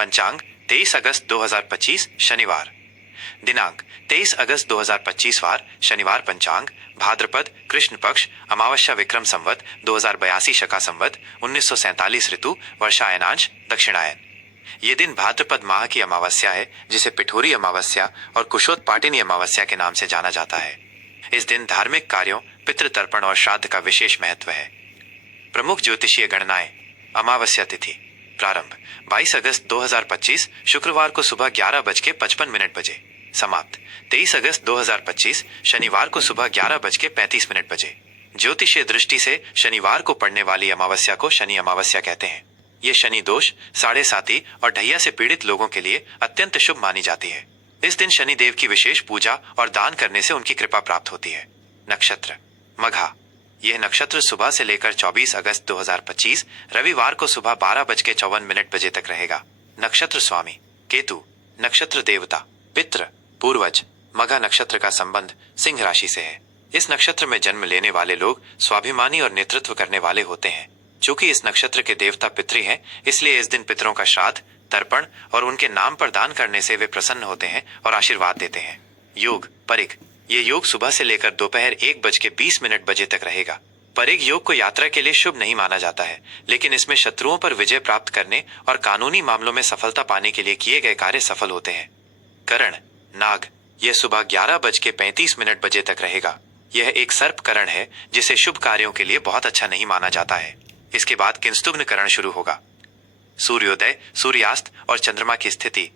पंचांग 23 अगस्त 2025 शनिवार। दिनांक 23 अगस्त 2025 वार शनिवार। पंचांग भाद्रपद कृष्ण पक्ष अमावस्या विक्रम संवत 2082 शका संवत 1947 ऋतु वर्षायनांश दक्षिणायन। ये दिन भाद्रपद माह की अमावस्या है, जिसे पिठोरी अमावस्या और कुशोत्पाटिनी अमावस्या के नाम से जाना जाता है। इस दिन धार्मिक कार्यों, पितृतर्पण और श्राद्ध का विशेष महत्व है। प्रमुख ज्योतिषीय गणनाएं। अमावस्या तिथि प्रारंभ 22 अगस्त 2025 शुक्रवार को सुबह 11:55 बजे। समाप्त 23 अगस्त 2025 शनिवार को सुबह 11:35 बजे। ज्योतिषीय दृष्टि से शनिवार को पड़ने वाली अमावस्या को शनि अमावस्या कहते हैं। ये शनि दोष, साढ़े साती और ढैया से पीड़ित लोगों के लिए अत्यंत शुभ मानी जाती है। इस दिन शनि देव की विशेष पूजा और दान करने से उनकी कृपा प्राप्त होती है। नक्षत्र मघा। यह नक्षत्र सुबह से लेकर 24 अगस्त 2025 रविवार को सुबह 12:54 बजे तक रहेगा। नक्षत्र स्वामी केतु। नक्षत्र देवता पितृ पूर्वज। मघा नक्षत्र का संबंध सिंह राशि से है। इस नक्षत्र में जन्म लेने वाले लोग स्वाभिमानी और नेतृत्व करने वाले होते हैं। चूंकि इस नक्षत्र के देवता पितृ हैं, इसलिए इस दिन पितरों का श्राद्ध, तर्पण और उनके नाम पर दान करने से वे प्रसन्न होते हैं और आशीर्वाद देते हैं। योग परिग। ये योग सुबह से लेकर दोपहर 1:20 बजे तक रहेगा। परिग योग को यात्रा के लिए शुभ नहीं माना जाता है, लेकिन इसमें शत्रुओं पर विजय प्राप्त करने और कानूनी मामलों में सफलता पाने के लिए किए गए कार्य सफल होते हैं। करण नाग। यह सुबह 11:35 बजे तक रहेगा। यह एक सर्प करण है, जिसे शुभ कार्यों के लिए बहुत अच्छा नहीं माना जाता है। इसके बाद किंस्तुग्न करण शुरू होगा। सूर्योदय, सूर्यास्त और चंद्रमा की स्थिति।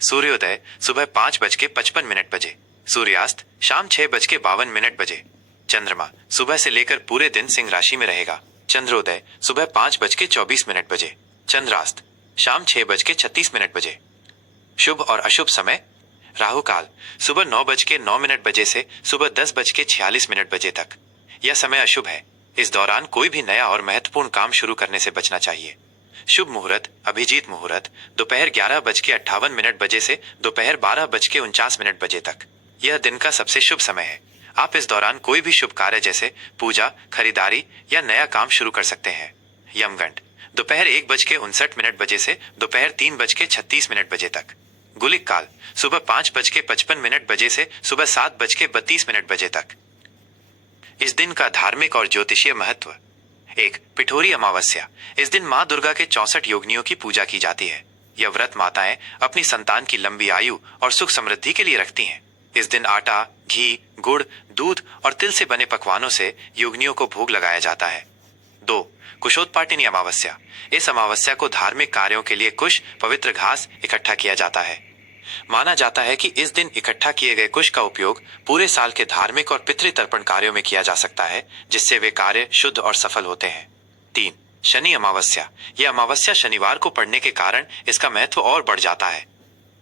सूर्योदय सुबह 5:55 बजे। सूर्यास्त शाम 6:52 बजे। चंद्रमा सुबह से लेकर पूरे दिन सिंह राशि में रहेगा। चंद्रोदय सुबह 5:24 बजे। चंद्रास्त शाम 6:36 बजे। शुभ और अशुभ समय। राहु काल सुबह 9:09 बजे से सुबह 10:46 बजे तक। यह समय अशुभ है। इस दौरान कोई भी नया और महत्वपूर्ण काम शुरू करने से बचना चाहिए। शुभ मुहूर्त अभिजीत मुहूर्त दोपहर 11:58 बजे से दोपहर 12:49 बजे तक। यह दिन का सबसे शुभ समय है। आप इस दौरान कोई भी शुभ कार्य जैसे पूजा, खरीदारी या नया काम शुरू कर सकते हैं। यमगंड दोपहर 1:59 बजे से दोपहर 3:36 बजे तक। गुलिक काल सुबह 5:55 बजे से सुबह 7:32 बजे तक। इस दिन का धार्मिक और ज्योतिषीय महत्व। 1. पिठोरी अमावस्या। इस दिन माँ दुर्गा के 64 योगिनियों की पूजा की जाती है। यह व्रत माताएं अपनी संतान की लंबी आयु और सुख समृद्धि के लिए रखती हैं। इस दिन आटा, घी, गुड़, दूध और तिल से बने पकवानों से योगिनियों को भोग लगाया जाता है। 2. कुशोत्पाटिनी अमावस्या। इस अमावस्या को धार्मिक कार्यों के लिए कुश, पवित्र घास इकट्ठा किया जाता है। माना जाता है कि इस दिन इकट्ठा किए गए कुश का उपयोग पूरे साल के धार्मिक और पितृतर्पण कार्यों में किया जा सकता है, जिससे वे कार्य शुद्ध और सफल होते हैं। 3. शनि अमावस्या। यह अमावस्या शनिवार को पड़ने के कारण इसका महत्व और बढ़ जाता है।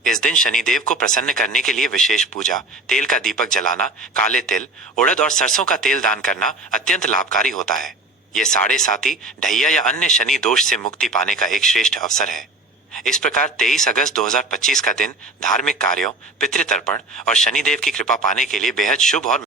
इस दिन शनिदेव को प्रसन्न करने के लिए विशेष पूजा, तेल का दीपक जलाना, काले तिल, उड़द और सरसों का तेल दान करना अत्यंत लाभकारी होता है। ये साढ़े साती, ढैया या अन्य शनि दोष से मुक्ति पाने का एक श्रेष्ठ अवसर है। इस प्रकार 23 अगस्त 2025 का दिन धार्मिक कार्यों, पितृतर्पण और शनिदेव की कृपा पाने के लिए बेहद शुभ और